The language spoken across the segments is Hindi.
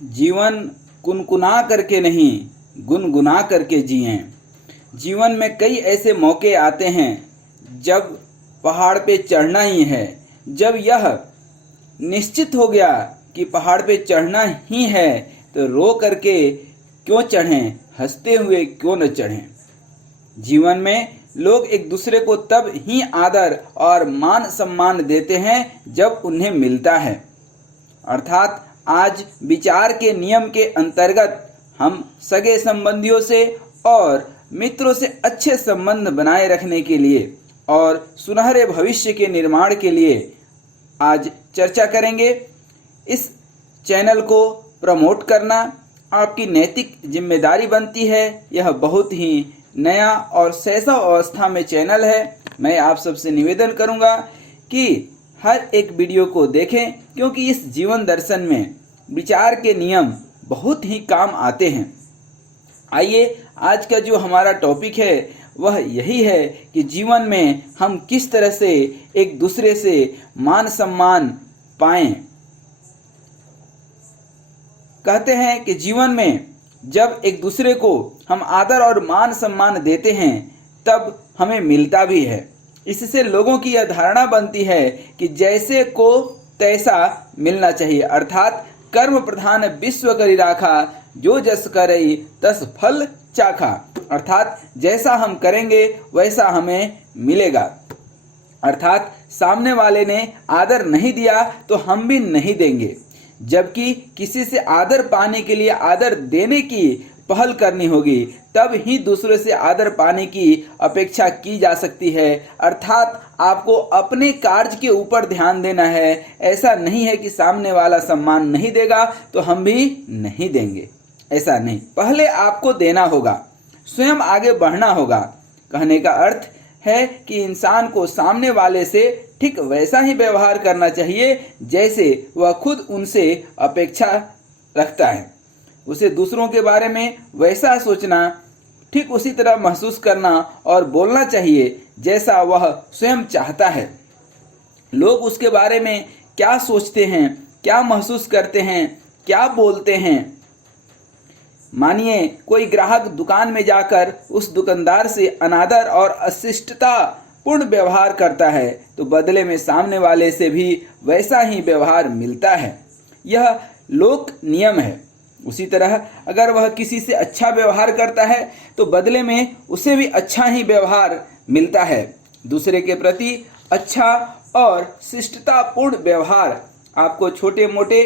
जीवन कुनकुना करके नहीं, गुनगुना करके जिएं। जीवन में कई ऐसे मौके आते हैं जब पहाड़ पे चढ़ना ही है, जब यह निश्चित हो गया कि पहाड़ पे चढ़ना ही है, तो रो करके क्यों चढ़ें, हंसते हुए क्यों न चढ़ें। जीवन में लोग एक दूसरे को तब ही आदर और मान सम्मान देते हैं जब उन्हें मिलता है। अर्थात आज विचार के नियम के अंतर्गत हम सगे संबंधियों से और मित्रों से अच्छे संबंध बनाए रखने के लिए और सुनहरे भविष्य के निर्माण के लिए आज चर्चा करेंगे। इस चैनल को प्रमोट करना आपकी नैतिक जिम्मेदारी बनती है। यह बहुत ही नया और शैशव अवस्था में चैनल है। मैं आप सबसे निवेदन करूंगा कि हर एक वीडियो को देखें, क्योंकि इस जीवन दर्शन में विचार के नियम बहुत ही काम आते हैं। आइए, आज का जो हमारा टॉपिक है वह यही है कि जीवन में हम किस तरह से एक दूसरे से मान सम्मान पाएं। कहते हैं कि जीवन में जब एक दूसरे को हम आदर और मान सम्मान देते हैं तब हमें मिलता भी है। इससे लोगों की यह धारणा बनती है कि जैसे को तैसा मिलना चाहिए। अर्थात कर्म प्रधान विश्व करी राखा, जो जस करई तस फल चाखा। अर्थात जैसा हम करेंगे वैसा हमें मिलेगा। अर्थात सामने वाले ने आदर नहीं दिया तो हम भी नहीं देंगे। जबकि किसी से आदर पाने के लिए आदर देने की पहल करनी होगी, तब ही दूसरे से आदर पाने की अपेक्षा की जा सकती है। अर्थात आपको अपने कार्य के ऊपर ध्यान देना है। ऐसा नहीं है कि सामने वाला सम्मान नहीं देगा तो हम भी नहीं देंगे, ऐसा नहीं। पहले आपको देना होगा, स्वयं आगे बढ़ना होगा। कहने का अर्थ है कि इंसान को सामने वाले से ठीक वैसा ही व्यवहार करना चाहिए जैसे वह खुद उनसे अपेक्षा रखता है। उसे दूसरों के बारे में वैसा सोचना, ठीक उसी तरह महसूस करना और बोलना चाहिए जैसा वह स्वयं चाहता है। लोग उसके बारे में क्या सोचते हैं, क्या महसूस करते हैं, क्या बोलते हैं। मानिए कोई ग्राहक दुकान में जाकर उस दुकानदार से अनादर और अशिष्टता पूर्ण व्यवहार करता है तो बदले में सामने वाले से भी वैसा ही व्यवहार मिलता है। यह लोक नियम है। उसी तरह अगर वह किसी से अच्छा व्यवहार करता है तो बदले में उसे भी अच्छा ही व्यवहार मिलता है। दूसरे के प्रति अच्छा और शिष्टतापूर्ण व्यवहार आपको छोटे मोटे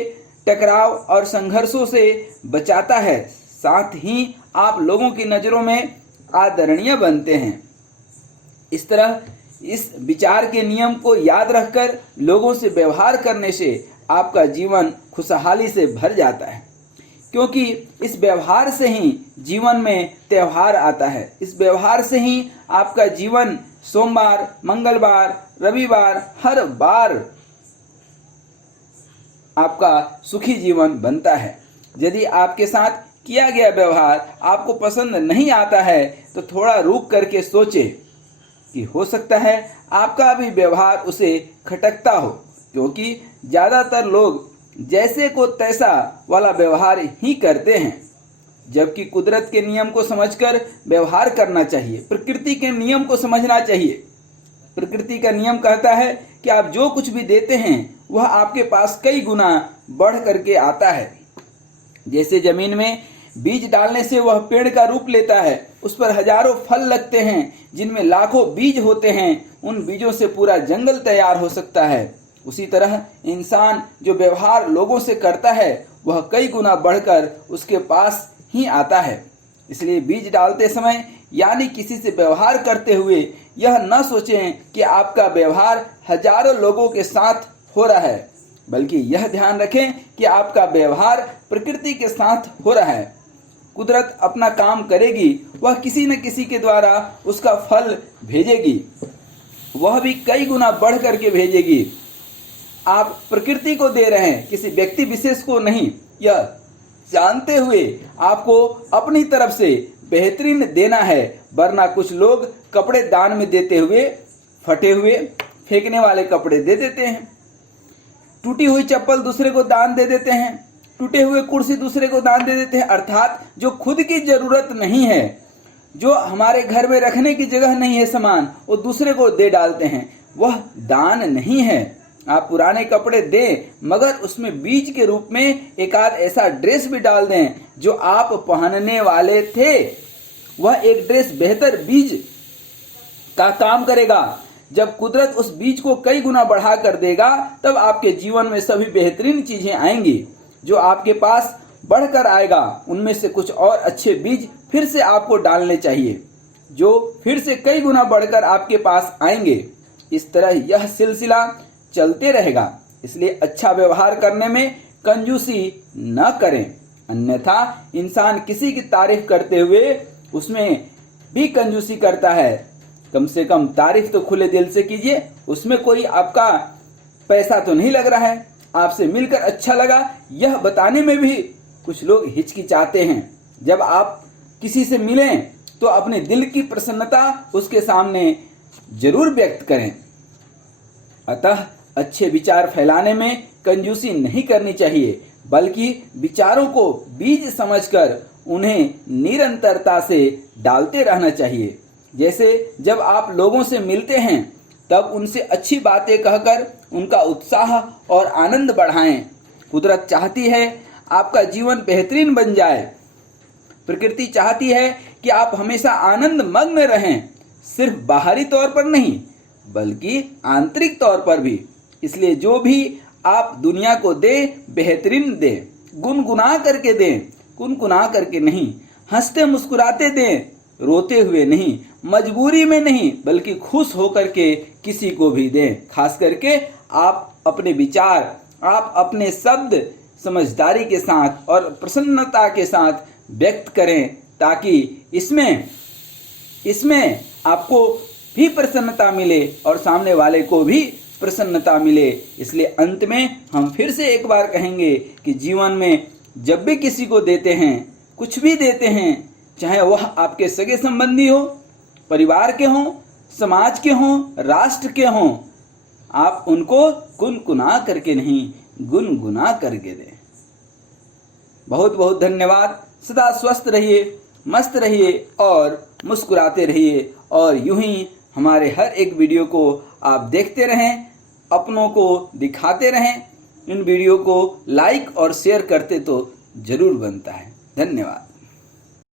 टकराव और संघर्षों से बचाता है। साथ ही आप लोगों की नज़रों में आदरणीय बनते हैं। इस तरह इस विचार के नियम को याद रखकर लोगों से व्यवहार करने से आपका जीवन खुशहाली से भर जाता है, क्योंकि इस व्यवहार से ही जीवन में त्यौहार आता है। इस व्यवहार से ही आपका जीवन सोमवार, मंगलवार, रविवार हर बार आपका सुखी जीवन बनता है। यदि आपके साथ किया गया व्यवहार आपको पसंद नहीं आता है तो थोड़ा रुक करके सोचें कि हो सकता है आपका भी व्यवहार उसे खटकता हो, क्योंकि ज़्यादातर लोग जैसे को तैसा वाला व्यवहार ही करते हैं। जबकि कुदरत के नियम को समझकर व्यवहार करना चाहिए, प्रकृति के नियम को समझना चाहिए। प्रकृति का नियम कहता है कि आप जो कुछ भी देते हैं वह आपके पास कई गुना बढ़ करके आता है। जैसे जमीन में बीज डालने से वह पेड़ का रूप लेता है, उस पर हजारों फल लगते हैं जिनमें लाखों बीज होते हैं। उन बीजों से पूरा जंगल तैयार हो सकता है। उसी तरह इंसान जो व्यवहार लोगों से करता है वह कई गुना बढ़कर उसके पास ही आता है। इसलिए बीज डालते समय यानी किसी से व्यवहार करते हुए यह न सोचें कि आपका व्यवहार हजारों लोगों के साथ हो रहा है, बल्कि यह ध्यान रखें कि आपका व्यवहार प्रकृति के साथ हो रहा है। कुदरत अपना काम करेगी, वह किसी न किसी के द्वारा उसका फल भेजेगी, वह भी कई गुना बढ़ करके भेजेगी। आप प्रकृति को दे रहे हैं, किसी व्यक्ति विशेष को नहीं। यह जानते हुए आपको अपनी तरफ से बेहतरीन देना है, वरना कुछ लोग कपड़े दान में देते हुए फटे हुए फेंकने वाले कपड़े दे देते हैं, टूटी हुई चप्पल दूसरे को दान दे देते हैं, टूटे हुए कुर्सी दूसरे को दान दे देते हैं, अर्थात जो खुद की जरूरत नहीं है, जो हमारे घर में रखने की जगह नहीं है सामान, वो दूसरे को दे डालते हैं, वह दान नहीं है। आप पुराने कपड़े दें मगर उसमें बीज के रूप में एक आध ऐसा ड्रेस भी डाल दें जो आप पहनने वाले थे। वह एक ड्रेस बेहतर बीज का काम करेगा। जब कुदरत उस बीज को कई गुना बढ़ा कर देगा तब आपके जीवन में सभी बेहतरीन चीजें आएंगी। जो आपके पास बढ़कर आएगा उनमें से कुछ और अच्छे बीज फिर से आपको डालने चाहिए जो फिर से कई गुना बढ़कर आपके पास आएंगे। इस तरह यह सिलसिला चलते रहेगा। इसलिए अच्छा व्यवहार करने में कंजूसी न करें, अन्यथा इंसान किसी की तारीफ करते हुए उसमें भी कंजूसी करता है। कम से कम तारीफ तो खुले दिल से कीजिए, उसमें कोई आपका पैसा तो नहीं लग रहा है। आपसे मिलकर अच्छा लगा यह बताने में भी कुछ लोग हिचकिचाते हैं। जब आप किसी से मिलें तो अपने दिल की प्रसन्नता उसके सामने जरूर व्यक्त करें। अतः अच्छे विचार फैलाने में कंजूसी नहीं करनी चाहिए, बल्कि विचारों को बीज समझकर उन्हें निरंतरता से डालते रहना चाहिए। जैसे जब आप लोगों से मिलते हैं तब उनसे अच्छी बातें कहकर उनका उत्साह और आनंद बढ़ाएं। कुदरत चाहती है आपका जीवन बेहतरीन बन जाए। प्रकृति चाहती है कि आप हमेशा आनंद मग्न रहें, सिर्फ बाहरी तौर पर नहीं बल्कि आंतरिक तौर पर भी। इसलिए जो भी आप दुनिया को दें बेहतरीन दें, गुनगुना करके दें, कुनकुना करके नहीं, हंसते मुस्कुराते दें, रोते हुए नहीं, मजबूरी में नहीं बल्कि खुश होकर के किसी को भी दें। खास करके आप अपने विचार, आप अपने शब्द समझदारी के साथ और प्रसन्नता के साथ व्यक्त करें ताकि इसमें आपको भी प्रसन्नता मिले और सामने वाले को भी प्रसन्नता मिले। इसलिए अंत में हम फिर से एक बार कहेंगे कि जीवन में जब भी किसी को देते हैं, कुछ भी देते हैं, चाहे वह आपके सगे संबंधी हो, परिवार के हों, समाज के हों, राष्ट्र के हों, आप उनको कुनकुना करके नहीं गुनगुना करके दें। बहुत बहुत धन्यवाद। सदा स्वस्थ रहिए, मस्त रहिए और मुस्कुराते रहिए और यूं ही हमारे हर एक वीडियो को आप देखते रहें, अपनों को दिखाते रहें। इन वीडियो को लाइक और शेयर करते तो जरूर बनता है। धन्यवाद।